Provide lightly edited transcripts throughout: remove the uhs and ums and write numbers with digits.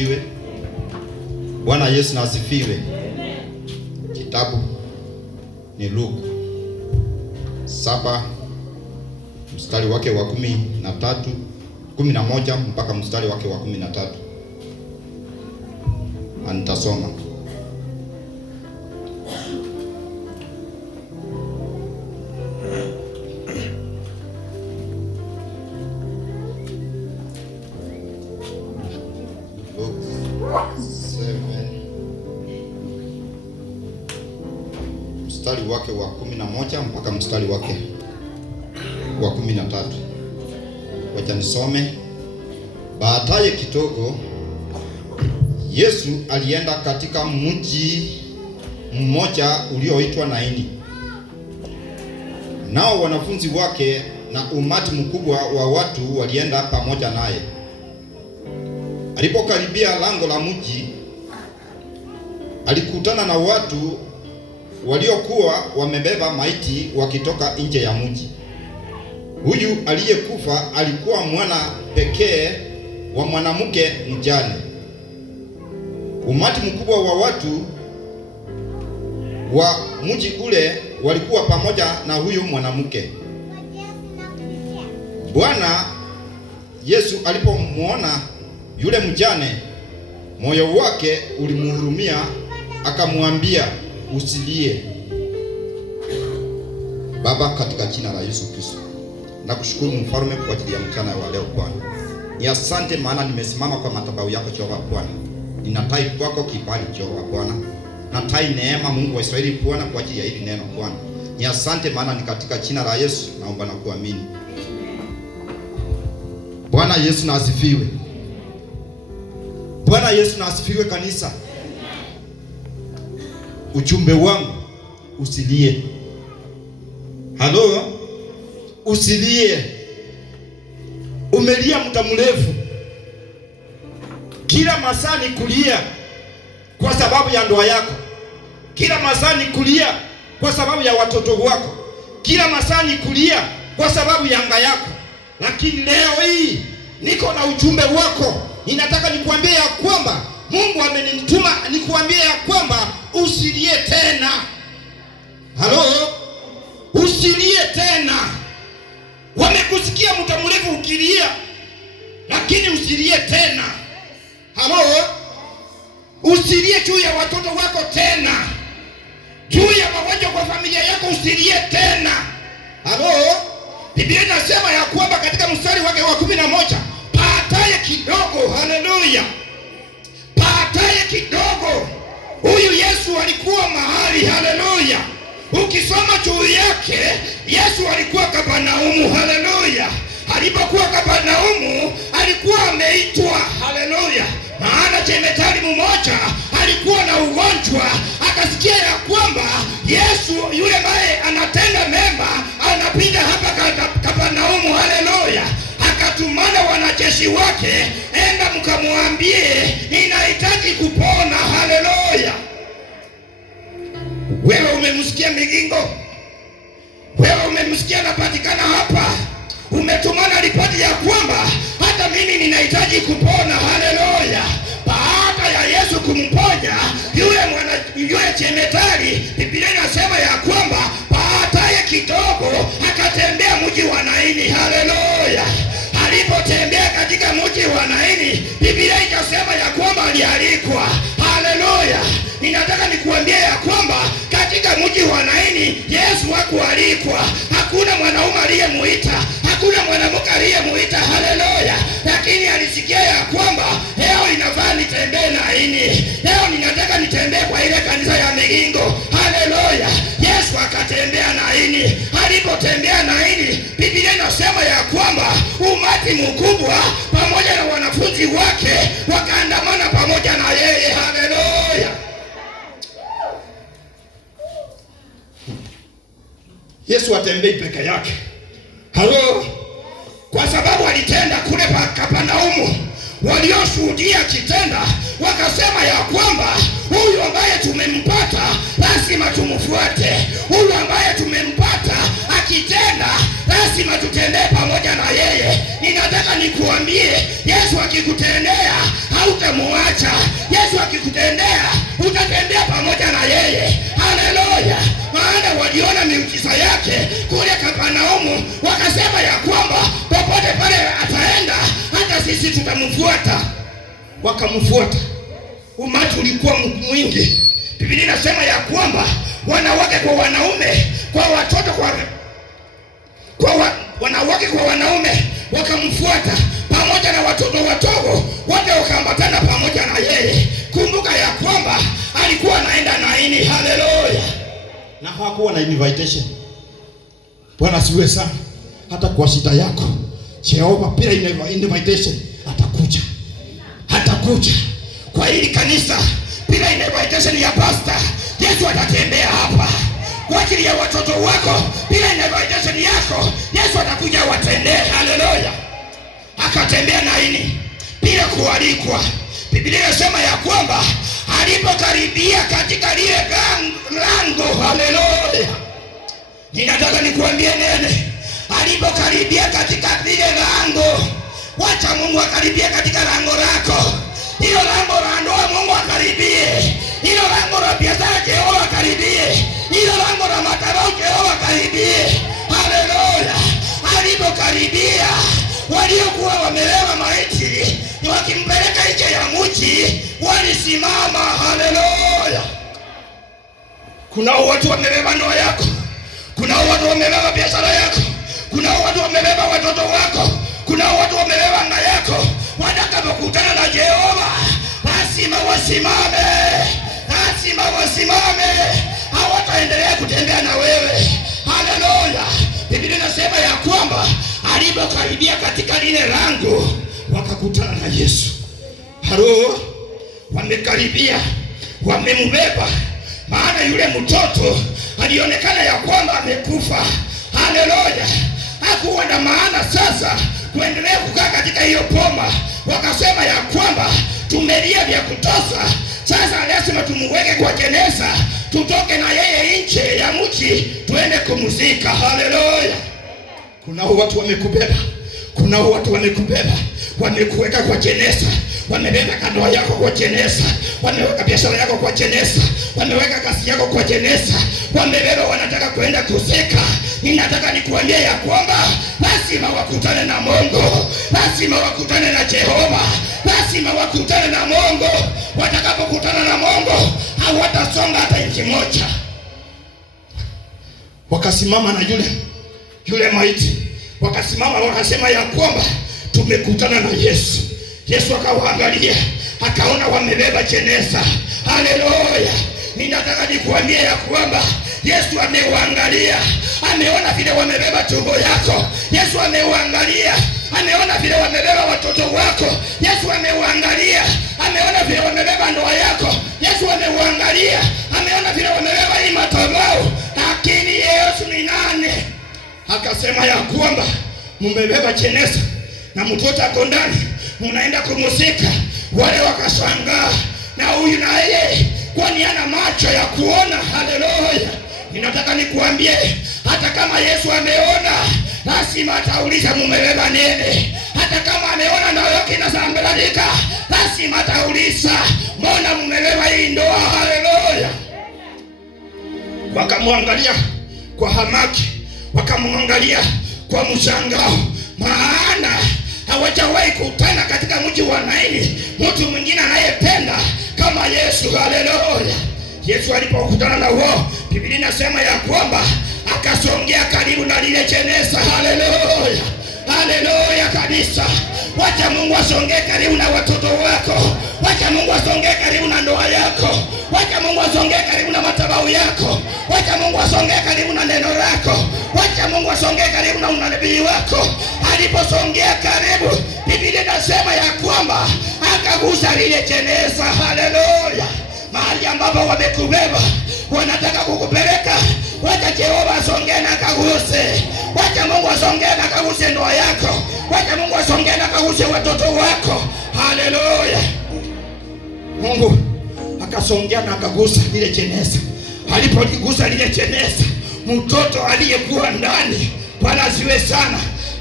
asifiwe. Bwana Yesu na asifiwe. Kitabu ni Luka 7 mstari wake wa 11 mpaka mstari wake wa 13. Nitasoma. Mstari wake wa 11 mpaka mstari wake wa 13. Wacha nisome. Baadaye kidogo Yesu alienda katika mji mmoja ulioitwa Naini. Nao wanafunzi wake na umati mkubwa wa watu walienda pamoja naye. Alipokaribia lango la mji, alikutana na watu waliokuwa wamebeba maiti wakitoka nje ya mji. Huyu aliyekufa alikuwa mwana pekee wa mwanamke mjane. Umati mkubwa wa watu wa mji ule walikuwa pamoja na huyu mwanamke. Bwana Yesu alipomwona yule mjane, moyo wake ulimhurumia, akamwambia, usilie. Baba, katika jina la Yesu Kristo, nakushukuru mfalme kwa ajili ya mchana wa leo Bwana. Ni asante maana nimesimama kwa madhabahu yako Jehova Bwana. Ninatai kwako kibali Jehova Bwana. Natai neema Mungu wa Israeli Bwana kwa ajili ya hili neno Bwana. Ni asante maana ni katika jina la Yesu naomba na kuamini. Bwana Yesu na asifiwe. Bwana Yesu na asifiwe kanisa. Ujumbe wangu, usilie. Halo? Usilie. Umelia muda mrefu. Kila masaa ni kulia kwa sababu ya ndoa yako. Kila masaa ni kulia kwa sababu ya watoto wako. Kila masaa ni kulia kwa sababu ya anga yako. Lakini leo hii niko na ujumbe wako. Ninataka nikuambie ya kwamba Mungu amenituma nikuambie ya kwamba usilie tena. Halo? Usilie tena. Wamekusikia muda mrefu ukilia, lakini usilie tena. Halo? Usilie juu ya watoto wako tena. Juu ya magonjwa kwa familia yako usilie tena. Halo? Biblia inasema ya kwamba katika mstari wake wa 11, baadaye kidogo, haleluya, baadaye kidogo huyu Yesu alikuwa mahali, haleluya. Ukisoma juu yake, Yesu alikuwa Kapernaumu, haleluya. Alipokuwa Kapernaumu alikuwa ameitwa, haleluya, maana jemadari mmoja alikuwa na ugonjwa. Akasikia ya kwamba Yesu yule ambaye anatenda mema anapita hapa Kapernaumu, haleluya. Akatumana wanajeshi wake, enda mkamwambie ninahitaji kupona, haleluya. Wewe umemsikia Migingo? Wewe umemsikia anapatikana hapa? Umetumana ripoti ya kwamba hata mimi ninahitaji kupona, haleluya. Baada ya Yesu kumponya yule jemadari, Biblia inasema ya kwamba baadaye kidogo akatembea mji wa Naini, haleluya. Alipotembea katika mji wa Naini, Biblia ikasema ya kwamba alialikwa, haleluya. Ninataka nikuambie ya kwamba katika mji wa Naini Yesu hakualikwa. Hakuna mwanaume aliyemuita, hakuna mwanamke aliyemuita, haleluya. Lakini alisikia ya kwamba leo inafaa nitembee Naini. Leo ninataka nitembee kwa ile kanisa ya Migingo, haleluya. Yesu akatembea Naini. Alipotembea Naini, Biblia inasema ya kwamba umati mkubwa pamoja na wanafunzi wake wakaandamana pamoja na yeye, haleluya. Yesu atembei peke yake. Halo? Kwa sababu alitenda kule pa Kapernaumu, walioshuhudia kitenda wakasema ya kwamba huyu ambaye tumempata lazima tumfuate. Huyu ambaye tumempata akitenda lazima tutendee pamoja na yeye. Ninataka nikuambie, Yesu akikutendea hautamuacha. Yesu akikutendea, utatembea pamoja na yeye. Haleluya! Maana waliona miujiza yake kule Kapernaumu, wakasema ya kwamba popote pale ataenda, hata sisi tutamfuata. Wakamfuata. Umati ulikuwa mwingi. Biblia inasema ya kwamba wanawake kwa wanaume, kwa watoto wanawake kwa wanaume wakamfuata, pamoja na watoto wadogo wote wakaambatana pamoja na yeye. Kumbuka ya kwamba alikuwa anaenda na nini? Haleluya! Na hakuwa na invitation. Bwana siwe sana. Hata kwa shida yako, Jehova bila invitation atakuja. Atakuja. Kwa hili kanisa bila invitation ya pastor, Yesu atatembea hapa. Kwa ajili ya watoto wako bila invitation yako, Yesu atakuja watendee. Haleluya! Akatembea na nini? Bila kualikwa. Biblia inasema ya kwamba alipokaribia katika lile lango, haleluya, ninataka nikuambie nene, alipokaribia katika lile lango, wacha Mungu akaribie katika lango lako. Hilo lango la ndoa Mungu akaribie. Hilo lango la biashara Jehova akaribie. Hilo lango la madhabahu Jehova akaribie. Haleluya! Alipokaribia, waliokuwa wamelewa maiti wakimpeleka nje ya mji walisimama. Haleluya! Kuna watu wamebeba ndoa yako. Kuna watu wamebeba biashara yako. Kuna watu wamebeba watoto wako. Kuna watu wamebeba anga yako. Watakapokutana na Jehova, lazima wasimame. Lazima wasimame. Hawataendelea kutembea na wewe. Haleluya! Biblia inasema ya kwamba alipokaribia katika lile lango, wakakutana na Yesu. Halo, wamekaribia, wamembeba. Maana yule mtoto alionekana ya kwamba amekufa. Haleluya! Hakuwa na maana sasa kuendelea kukaa katika hiyo poma. Wakasema ya kwamba tumelia vya kutosha, sasa lazima tumuweke kwa jeneza, tutoke na yeye nje ya mji tuende kumzika. Haleluya! Kuna watu wamekubeba. Kuna watu wamekubeba, wamekuweka kwa jeneza. Wamebeba ndoa yako kwa jeneza, wameweka biashara yako kwa jeneza, wameweka kazi yako kwa jeneza, wamebeba, wanataka kwenda kuzika. Ninataka nikuambie ya kwamba lazima wakutane na Mungu, lazima wakutane na Jehova, lazima wakutane na Mungu. Watakapokutana na Mungu, hawatasonga hata inchi moja. Wakasimama na yule maiti, wakasimama wakasema ya kwamba tumekutana na Yesu. Yesu akawaangalia, akaona wamebeba jeneza. Haleluya! Ninataka nikuambie ya kwamba Yesu ameuangalia, ameona vile wamebeba tumbo yako. Yesu ameuangalia, ameona vile wamebeba watoto wako. Yesu ameuangalia, ameona vile wamebeba ndoa yako. Yesu ameuangalia, ameona vile wamebeba hii madhabahu. Lakini Yesu ni nani? Akasema ya kwamba mmebeba jeneza na mtoto ako ndani, mnaenda kumzika. Wale wakashangaa, na huyu na yeye kwani ana macho ya kuona? Haleluya! Ninataka nikuambie, hata kama Yesu ameona, lazima atauliza mmebeba nini. Hata kama ameona ndoa yako inasambaratika, lazima atauliza mbona mmebeba hii ndoa. Haleluya! Wakamwangalia kwa hamaki, wakamwangalia kwa mshangao, maana hawajawahi kutana katika mji wa Naini mtu mwingine anayependa kama Yesu. Haleluya! Yesu alipokutana na wao, Biblia inasema ya kwamba akasongea karibu na lile jeneza. Haleluya! Haleluya kanisa. Wacha Mungu asongee karibu na watoto wako. Wacha Mungu asongee karibu na ndoa yako. Wacha Mungu asongee karibu na madhabahu yako. Wacha Mungu asongee karibu na neno lako. Wacha Mungu asongee karibu na unabii wako. Aliposongea karibu, Biblia inasema ya kwamba akagusa lile jeneza. Haleluya! Mahali ambapo wamekubeba, wanataka kukupeleka, wacha Jehova asongee na kaguse. Wacha Mungu asongee na kaguse ndoa yako. Wacha Mungu asongee na kaguse watoto wako. Haleluya! Mungu akasongea na kagusa lile jeneza. Alipoligusa lile jeneza, mtoto aliyekuwa ndani, Bwana asiwe sana,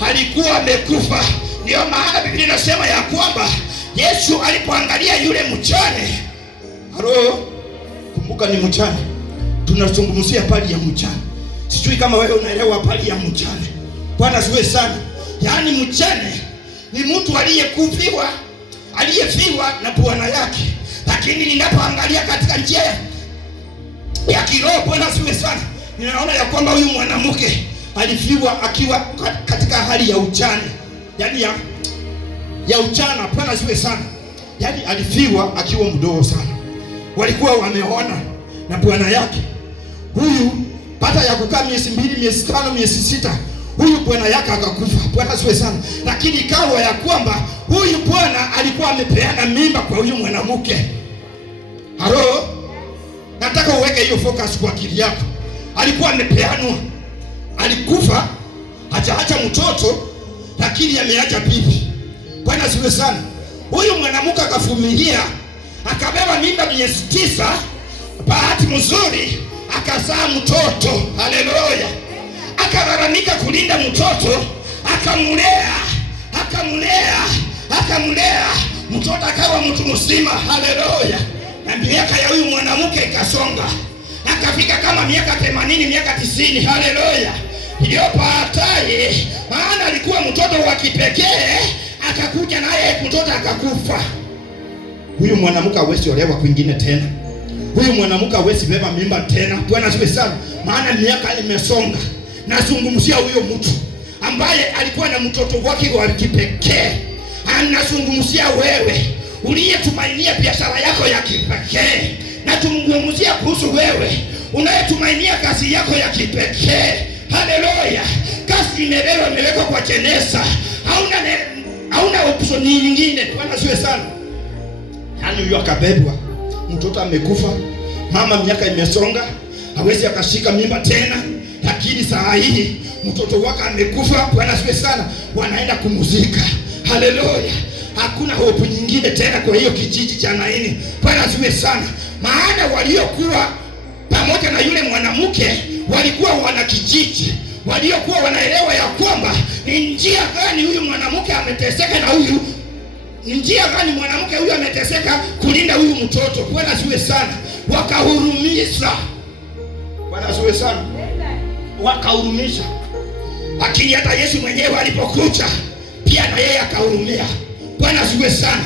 alikuwa amekufa. Ndio maana Biblia inasema ya kwamba Yesu alipoangalia yule mjane, halo, kumbuka ni mjane, tunazungumzia habari ya mjane. Sijui kama wewe unaelewa habari ya mjane. Bwana siwe sana. Yaani mjane ni mtu aliyefiwa na bwana yake. Lakini ninapoangalia katika njia ya kiroho, Bwana siwe sana, ninaona ya kwamba huyu mwanamke alifiwa akiwa katika hali ya ujane. Yaani ya ujana. Bwana siwe sana. Yaani alifiwa akiwa mdogo sana. Walikuwa wameona na bwana yake. Huyu baada ya kukaa miezi 2, miezi 5, miezi 6, huyu bwana yake akakufa. Bwana siwe sana. Lakini ikawa ya kwamba huyu bwana alikuwa amepeana mimba kwa huyu mwanamke. Halo? Nataka uweke hiyo focus kwa akili yako. Alikuwa amepeanwa. Alikufa, hajaacha mtoto, lakini ameacha bibi. Bwana siwe sana. Huyu mwanamke akavumilia, akabeba mimba miezi 9, bahati mzuri akazaa mtoto. Haleluya. Akagharamika kulinda mtoto, akamlea mtoto akawa mtu mzima. Haleluya. Na miaka ya huyu mwanamke ikasonga, akafika kama miaka 80, miaka 90. Haleluya. Ndio baadaye, maana alikuwa mtoto wa kipekee, akakuja naye mtoto akakufa. Huyu mwanamke hawezi olewa kwingine tena. Huyu mwanamke hawezi beba mimba tena. Bwana siwe sana. Maana miaka imesonga. Nazungumzia huyo mtu ambaye alikuwa na mtoto wake wa kipekee. Anazungumzia wewe uliyetumainia biashara yako ya kipekee. Na tumzungumzia kuhusu wewe unayetumainia kazi yako ya kipekee. Haleluya. Kazi imewekwa kwa jeneza. Hauna option nyingine. Bwana siwe sana. Yaani huyo akabebwa, mtoto amekufa, mama miaka imesonga, hawezi akashika mimba tena, lakini saa hii mtoto wake amekufa. Bwana siwe sana. Wanaenda kumuzika. Haleluya. Hakuna hope nyingine tena kwa hiyo kijiji cha Naini. Bwana siwe sana. Maana waliokuwa pamoja na yule mwanamke walikuwa wana kijiji, waliokuwa wanaelewa ya kwamba ni njia gani huyu mwanamke ameteseka, na huyu njia gani mwanamke huyu ameteseka kulinda huyu mtoto. Bwana siwe sana. Wakahurumisha. Bwana siwe sana. Wakahurumisha. Lakini hata Yesu mwenyewe alipokuja pia na yeye akahurumia. Bwana siwe sana.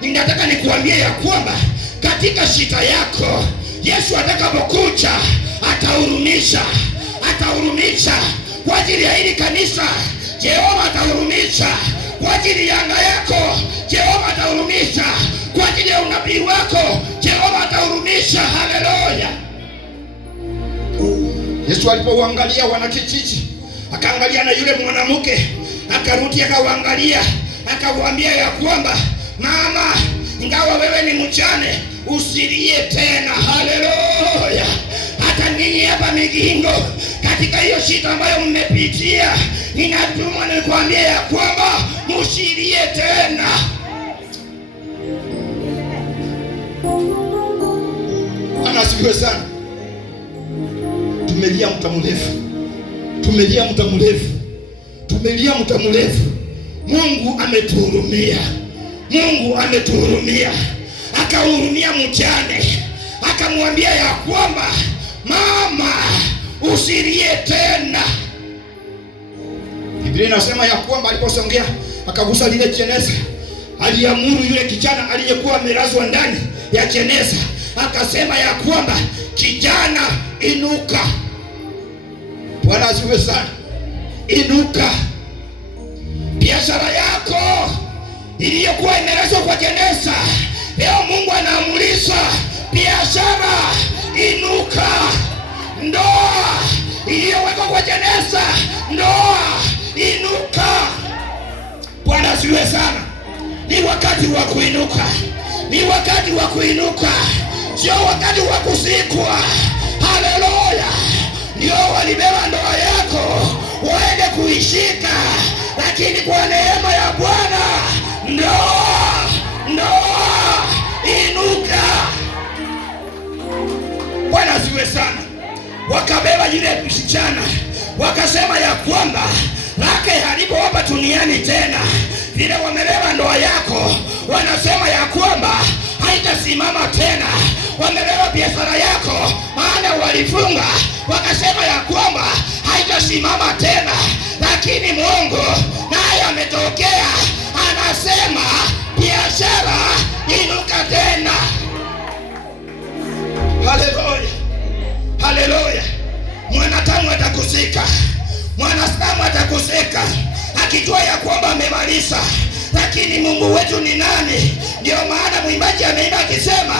Ninataka nikuambie ya kwamba katika shida yako Yesu atakapokuja atahurumisha. Atahurumisha kwa ajili ya hili kanisa. Jehova atahurumisha kwa ajili ya anga yako. Jehova atahurumisha kwa ajili ya unabii wako. Jehova atahurumisha. Haleluya. Yesu alipoangalia wanakijiji, akaangalia na yule mwanamke, akarudi akawaangalia, akawaambia ya kwamba mama, ingawa wewe ni mjane, usilie tena. Haleluya. Hata ninyi hapa Migingo, katika hiyo shida ambayo mmepitia, ninatumwa nikwambie ya kwamba msilie tena. Anasifiwe sana. Tumelia muda mrefu. Mungu ametuhurumia. Akahurumia mjane, akamwambia ya kwamba mama, usilie tena. Biblia inasema ya kwamba aliposongea akagusa lile jeneza, aliamuru yule kijana aliyekuwa amelazwa ndani ya jeneza, akasema ya kwamba kijana, inuka. Bwana asifiwe sana. Inuka. Biashara yako iliyokuwa imelazwa kwa jeneza, leo Mungu anaamurisha biashara, inuka. Ndoa iliyowekwa kwa jeneza, ndoa, inuka. Bwana asifiwe sana. Ni wakati wa kuinuka. Ni wakati wa kuinuka. Sio wakati wa kusikwa. Haleluya. Ndio walibeba ndoa yako waende kuishika, lakini kwa neema ya Bwana, ndoa, inuka. Bwana asifiwe sana. Wakabeba yule msichana, wakasema ya kwamba lake halipo hapa duniani tena, vile wamebeba ndoa yako, wanasema ya kwamba haitasimama tena. Wamebeba biashara yako, maana walifunga wakasema ya kwamba haitasimama tena, lakini Mungu naye ametokea, anasema biashara inuka tena. Haleluya, haleluya. Mwanadamu atakusika, mwanadamu atakusika akijua ya kwamba amemaliza, lakini Mungu wetu ni nani? Ndio maana mwimbaji ameimba akisema,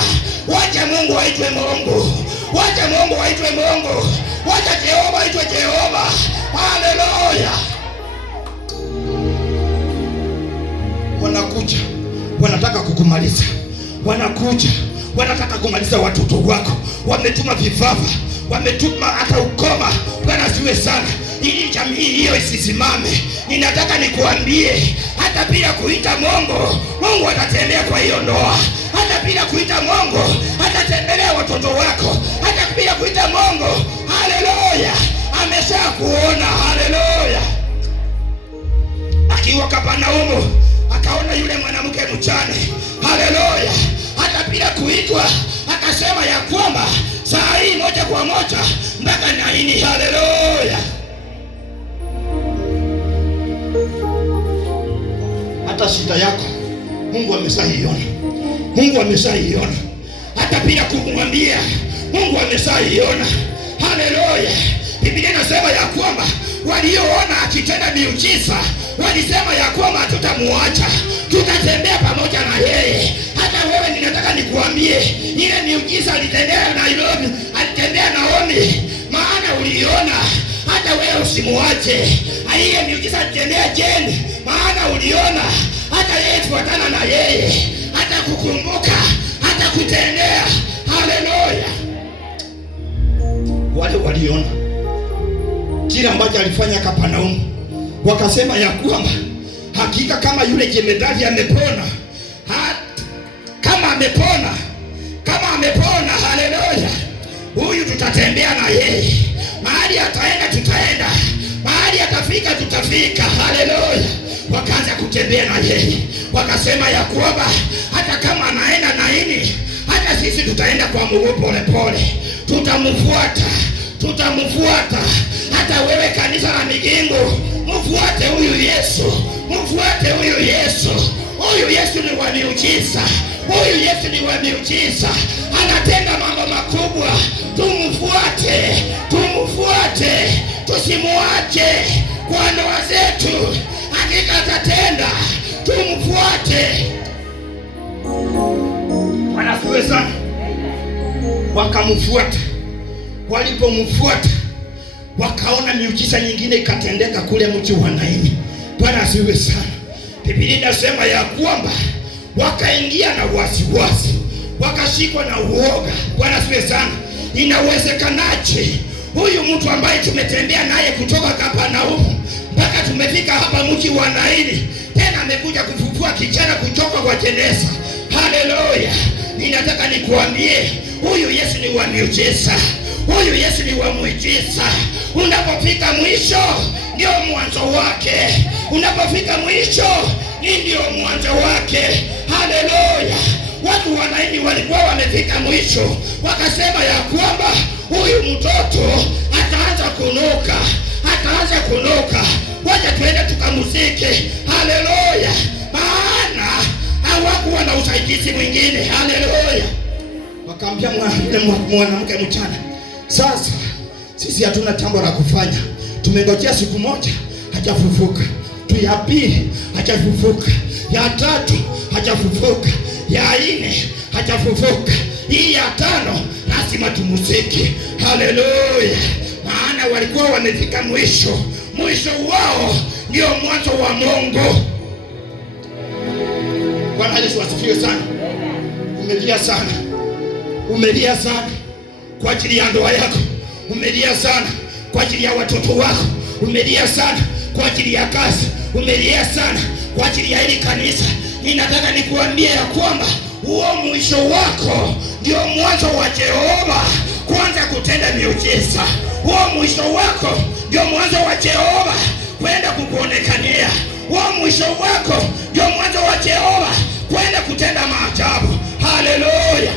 wacha Mungu aitwe Mungu, wacha Mungu aitwe Mungu, wacha Jehova aitwe Jehova. Haleluya. Wanakuja wanataka kukumaliza, wanakuja wanataka kumaliza watoto wako, wametuma vifafa, wametuma hata ukoma. Bwana asiwe sana, ili jamii hiyo isisimame. Ninataka nikuambie, hata bila kuita Mungu, Mungu atatembea kwa hiyo ndoa. Hata bila kuita Mungu, atatembelea watoto wako. Hata bila kuita Mungu, haleluya, ameshakuona. Haleluya. Akiwa Kapernaumu akaona yule mwanamke mchane. Haleluya. Hata bila kuitwa akasema ya kwamba saa hii moja kwa moja mpaka Naini. Haleluya. Hata shida yako Mungu ameshaiona, Mungu ameshaiona. Hata bila kumwambia Mungu ameshaiona. Haleluya. Biblia inasema ya kwamba walioona akitenda miujiza walisema ya kwamba hatutamuacha, tutatembea pamoja na yeye. Hata wewe ninataka nikuambie, ile miujiza alitendea Nairobi, alitendea Naomi, maana uliona. Hata wewe usimuache. Ile miujiza alitendea Jane, maana uliona. Hata yeye tufuatana na yeye, hata kukumbuka, hata kutendea. Haleluya. Wale waliona kila ambacho alifanya Kapernaumu, wakasema ya kwamba hakika kama yule jemedari amepona, kama amepona, kama amepona, haleluya, huyu tutatembea na yeye. Mahali ataenda tutaenda, mahali atafika tutafika. Haleluya. Wakaanza kutembea na yeye, wakasema ya kwamba hata kama anaenda Naini, hata sisi tutaenda kwa mguu pole pole, tutamfuata, tutamfuata. Hata wewe kanisa la Migingo, mfuate huyu Yesu, mfuate huyu Yesu. Huyu Yesu ni wa miujiza, huyu Yesu ni wa miujiza, anatenda mambo makubwa. Tumfuate, tumfuate, tusimuache kwa ndoa zetu, hakika atatenda. Tumfuate. Wanasiwe sana, wakamfuata. Walipomfuata wakaona miujiza nyingine ikatendeka kule mji wa Naini. Bwana asiwe sana. Biblia inasema ya kwamba wakaingia na wasiwasi, wakashikwa na uoga. Bwana asiwe sana. Inawezekanaje huyu mtu ambaye tumetembea naye kutoka Kapernaumu mpaka tumefika hapa mji wa Naini, tena amekuja kufufua kijana kutoka kwa jeneza? Haleluya. Ninataka nikuambie, huyu Yesu ni wa miujiza, huyu Yesu ni wa muujiza. Unapofika mwisho ndio mwanzo wake, unapofika mwisho ndio mwanzo wake. Haleluya. Watu wa Naini walikuwa wamefika mwisho, wakasema ya kwamba huyu mtoto ataanza kunuka, ataanza kunuka, wacha tuende tukamuzike. Haleluya. Maana hawakuwa na usaidizi mwingine. Haleluya. Wakaambia mwanamke mchana, sasa sisi hatuna jambo la kufanya, tumengojea siku moja hajafufuka, tu ya pili hajafufuka, ya tatu hajafufuka, ya nne hajafufuka, hii ya tano lazima tumuzike. Haleluya. Maana walikuwa wamefika mwisho, mwisho wao ndio mwanzo wa Mungu. Bwana Yesu asifiwe sana. Umelia sana, umelia sana kwa ajili ya ndoa yako, umelia sana kwa ajili ya watoto wako, umelia sana kwa ajili ya kazi, umelia sana kwa ajili ya hili kanisa. Ninataka nikuambie ya kwamba huo mwisho wako ndio mwanzo wa Jehova kuanza kutenda miujiza. Huo mwisho wako ndio mwanzo wa Jehova kwenda kukuonekania. Wa mwisho wako ndio mwanzo wa Jehova kwenda kutenda maajabu. Haleluya.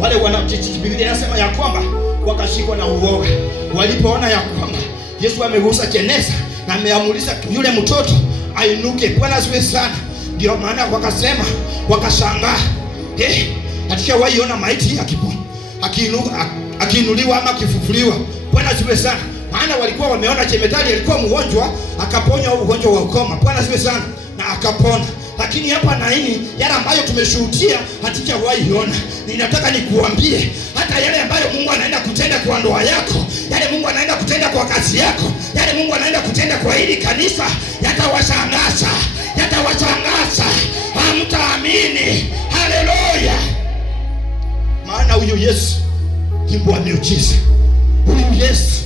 Wale Biblia inasema ya kwamba wakashikwa na uoga walipoona ya kwamba Yesu amegusa jeneza na ameamuliza yule mtoto ainuke. Bwana asifiwe sana. Ndio maana wakasema, wakashangaa, hatujawahi ona maiti akiinuliwa ama akifufuliwa. Bwana asifiwe sana. Maana walikuwa wameona jemedari alikuwa mgonjwa akaponya ugonjwa wa ukoma. Bwana asifiwe sana, na akapona. Lakini hapa Naini, yale ambayo tumeshuhudia hatujawahi ona. Ninataka nikuambie, hata yale ambayo Mungu anaenda kutenda kwa ndoa yako, yale Mungu anaenda kutenda kwa kazi yako, yale Mungu anaenda kutenda kwa hili kanisa, yatawashangaza, yatawashangaza. Hamtaamini. Haleluya. Maana huyu Yesu ni Bwana miujiza. Huyu Yesu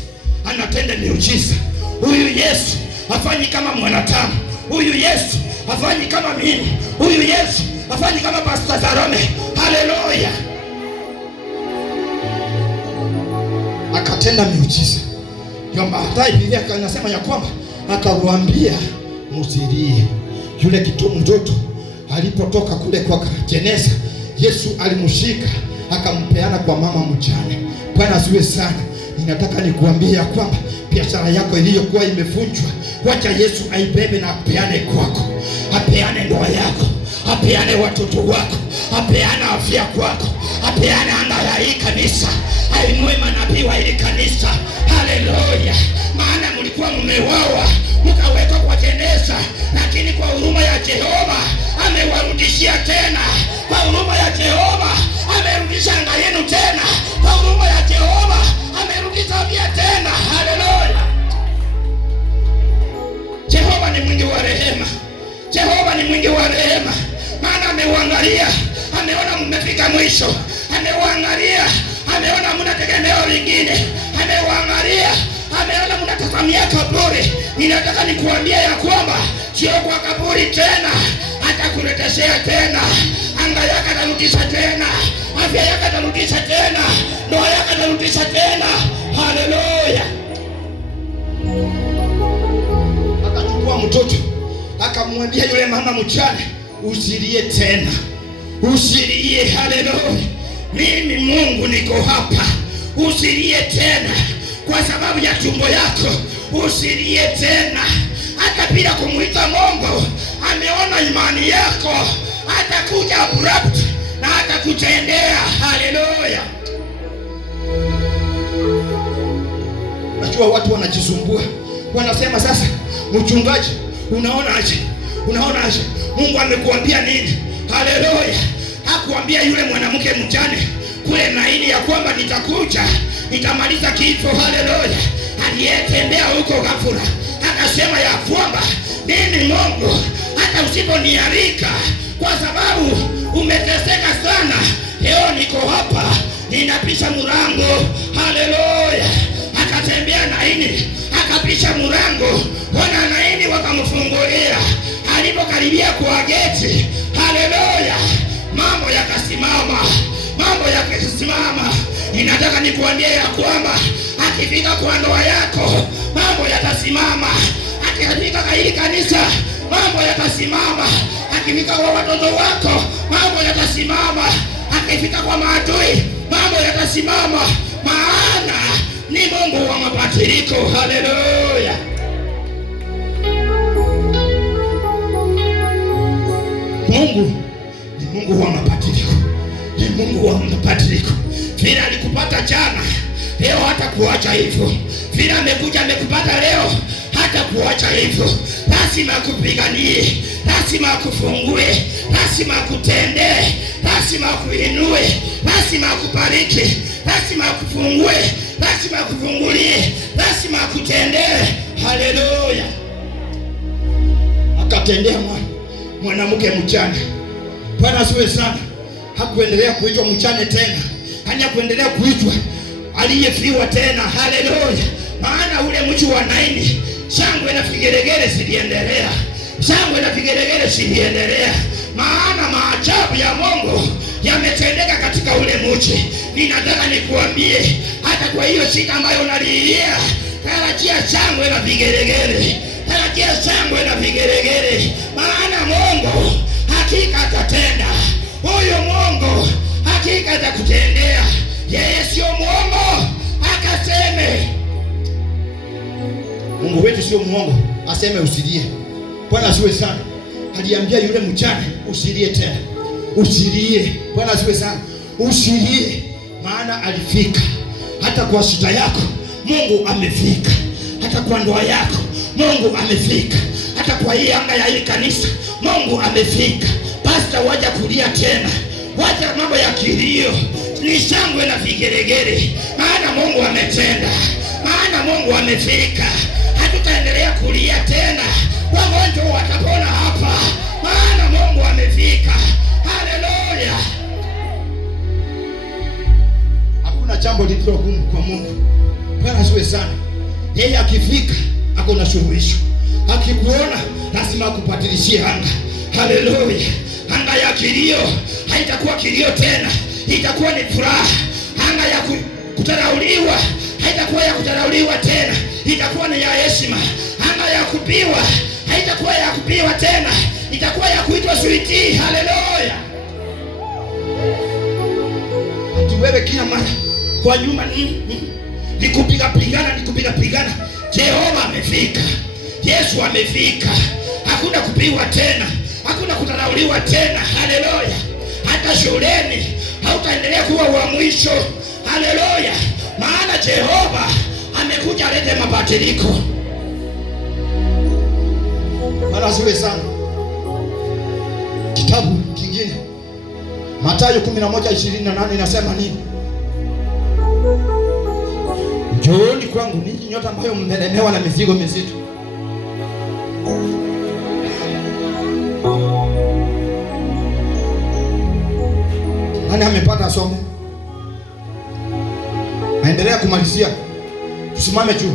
anatenda miujiza. Huyu Yesu hafanyi kama mwanadamu. Huyu Yesu hafanyi kama mimi. Huyu Yesu hafanyi kama Pastor Zarome. Haleluya. Akatenda miujiza. Ndio baadaye Biblia inasema ya kwamba akawaambia msilie. Yule mtoto alipotoka kule kwa jeneza, Yesu alimshika akampeana kwa mama mjane. Bwana asiwe sana. Ninataka nikuambie ya kwamba biashara yako iliyokuwa imevunjwa, wacha Yesu aibebe na apeane kwako. Apeane ndoa yako, apeane watoto wako, apeane afya kwako, apeane anga ya hii kanisa, ainue manabii wa hili kanisa. Haleluya. Maana mlikuwa mmewawa mkawekwa kwa jeneza, lakini kwa huruma ya Jehova amewarudishia tena. Kwa huruma ya Jehova amerudisha anga yenu tena. Kwa huruma ya Jehova amerudisha afya tena. Haleluya. Jehova ni mwingi wa rehema. Jehova ni mwingi wa rehema. Maana ameuangalia, ameona mmefika mwisho. Ameuangalia, ameona mna tegemeo lingine. Ameuangalia, ameona mnatazamia kaburi. Ninataka nikuambia ya kwamba sio kwa kaburi tena, atakuleteshea tena. Anga yako atarudisha tena, afya yako atarudisha tena, ndoa yako atarudisha tena. Haleluya. Akachukua mtoto akamwambia yule mama mjane, usilie tena, usilie. Haleluya. Mimi Mungu niko hapa. Usilie tena kwa sababu ya tumbo yako. Usilie tena. Hata bila kumuita Mungu, ameona imani yako, atakuja abrupt na atakutendea. Haleluya. Najua watu wanajisumbua, wanasema sasa, mchungaji, unaonaje? Unaonaje? Mungu amekuambia nini? Haleluya. Hakuambia yule mwanamke mjane kule Naini ya kwamba nitakuja, nitamaliza kifo. Haleluya. Aliyetembea huko ghafula akasema ya kwamba mimi Mungu, hata usiponialika kwa sababu umeteseka sana, leo niko hapa, ninapisha mlango. Haleluya. Akatembea Naini, akapisha mlango, wana Naini wakamfungulia. Alipokaribia kwa geti, haleluya, mambo yakasimama, mambo yakasimama. Ninataka nikuambie ya kwamba akifika kwa ndoa yako, mambo yatasimama. Akifika kwa hili kanisa, mambo yatasimama. Akifika kwa watoto wako, mambo yatasimama. Akifika kwa maadui, mambo yatasimama. Maana ni Mungu wa mabadiliko. Haleluya. Mungu ni Mungu wa mabadiliko. Ni Mungu wa mabadiliko. Vile alikupata jana, leo hata kuacha hivyo. Vile amekuja amekupata leo, hata kuacha hivyo. Lazima akupiganie, lazima akufungue, lazima akutendee, lazima akuinue, lazima akubariki, lazima akufungue, lazima akufungulie, lazima akutendee. Haleluya. Akatendea mwanamke mjane. Bwana asiwe sana. Hakuendelea kuitwa mjane tena, hakuendelea kuitwa aliyefiwa tena. Haleluya. Maana ule mji wa Naini, shangwe na vigelegele ziliendelea, shangwe na vigelegele ziliendelea. Maana maajabu ya Mungu yametendeka katika ule mji. ninataka nikuambie, hata kwa hiyo shida ambayo unalilia, tarajia shangwe na vigeregere, tarajia shangwe na vigeregere, maana Mungu hakika atatenda. Huyo Mungu hakika atakutendea. Yeye sio mwongo akaseme. Mungu wetu sio mwongo aseme usilie. Bwana asiwe sana. Aliambia yule mchana usilie tena. Usilie. Bwana asiwe sana. Usilie, maana alifika. Hata kwa shida yako Mungu amefika. Hata kwa ndoa yako Mungu amefika. Hata kwa hii anga ya hili kanisa Mungu amefika. Pastor, waja kulia tena, waja mambo ya kilio, ni shangwe na vigeregere, maana Mungu ametenda, maana Mungu amefika. Hatutaendelea kulia tena, wagonjwa watapona hapa, maana Mungu amefika. Haleluya! Hakuna jambo lililo gumu kwa Mungu. Bwana asiwe sana. Yeye akifika ako na suluhisho. Akikuona lazima akupatilishie anga. Haleluya! Anga ya kilio haitakuwa kilio tena, itakuwa ni furaha. Anga ya kudharauliwa haitakuwa ya kudharauliwa tena, itakuwa ni ya heshima. Anga ya kupiwa haitakuwa ya kupiwa tena, itakuwa ya kuitwa sweetie. Haleluya! Wewe kila mara kwa nyuma nikupiga pigana. Jehova amefika, Yesu amefika. Hakuna kupiwa tena, hakuna kudharauliwa tena. Haleluya! Hata shuleni hautaendelea kuwa wa mwisho. Haleluya! Maana Jehova amekuja alete mabadiliko. Bwana asifiwe sana. Kitabu kingine Mathayo 11:28 inasema nini? Njooni kwangu ninyi nyote ambao mmelemewa na mizigo mizito. Nani amepata asome? Naendelea kumalizia. Tusimame juu.